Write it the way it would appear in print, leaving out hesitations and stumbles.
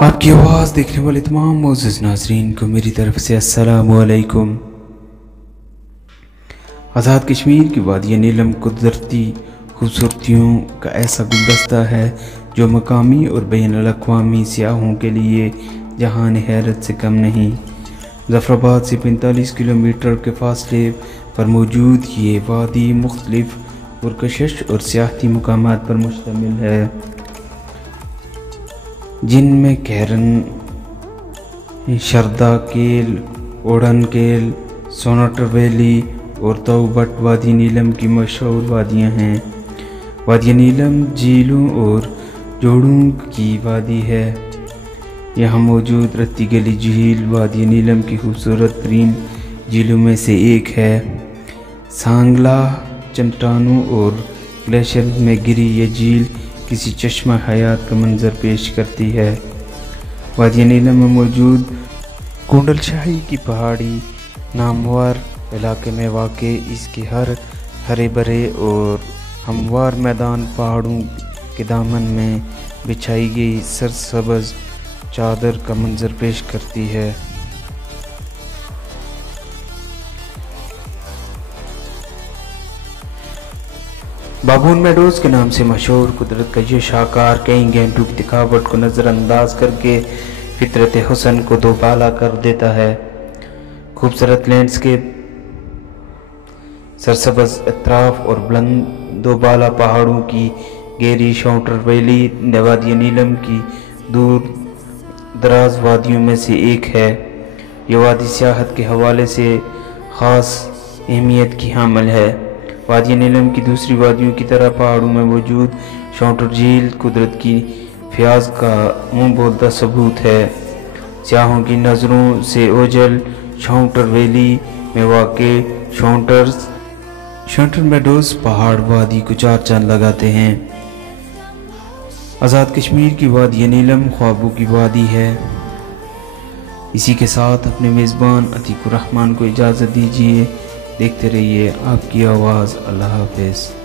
आपकी आवाज़ देखने वाले तमाम मोअज़्ज़िज़ नाज़रीन को मेरी तरफ से अस्सलामु अलैकुम। आज़ाद कश्मीर की वादी नीलम कुदरती खूबसूरतियों का ऐसा गुलदस्ता है जो मकामी और बैनुल अक़वामी सियाहों के लिए जहान हैरत से कम नहीं। ज़फ़राबाद से 45 किलोमीटर के फासले पर मौजूद ये वादी मुख्तलिफ पुरकशिश और सियाहती मकामात पर मुश्तमिल है, जिनमें कैरन, शरदा केल, ओढ़न केल, सोनाटर वैली और तौबट वादी नीलम की मशहूर वादियाँ हैं। वादी नीलम झीलों और जोड़ों की वादी है। यहाँ मौजूद रत्ती गली झील वादी नीलम की खूबसूरत तरीन झीलों में से एक है। सांगला चट्टानों और ग्लेशियर में घिरी ये झील किसी चश्मा हयात का मंजर पेश करती है। वादी नीलम में मौजूद कुंडल शाही की पहाड़ी नामवर इलाके में वाक़े इसके हरे भरे और हमवार मैदान पहाड़ों के दामन में बिछाई गई सरसब्ज़ चादर का मंजर पेश करती है। बाबून मेडोज के नाम से मशहूर कुदरत का ये शाहकार कई घंटों की थकावट को नज़रअंदाज करके फितरत हुस्न को दोबाला कर देता है। खूबसूरत लैंडस्केप, सरसब्ज़ अतराफ और बुलंद दोबाला पहाड़ों की गहरी शाउटर वैली वादी नीलम की दूर दराज वादियों में से एक है। ये वादी सियाहत के हवाले से ख़ास अहमियत की हामिल है। वादी नीलम की दूसरी वादियों की तरह पहाड़ों में मौजूद शाउटर झील कुदरत की फयाज का मुँह बोलता सबूत है। सियाहों की नज़रों से ओझल शाउटर वैली में वाक़े शाउटर मेडोज पहाड़ वादी को चार चांद लगाते हैं। आज़ाद कश्मीर की वादी नीलम ख्वाबों की वादी है। इसी के साथ अपने मेज़बान अतीकुर रहमान को इजाज़त दीजिए। देखते रहिए आपकी आवाज़। अल्लाह हाफ़िज़।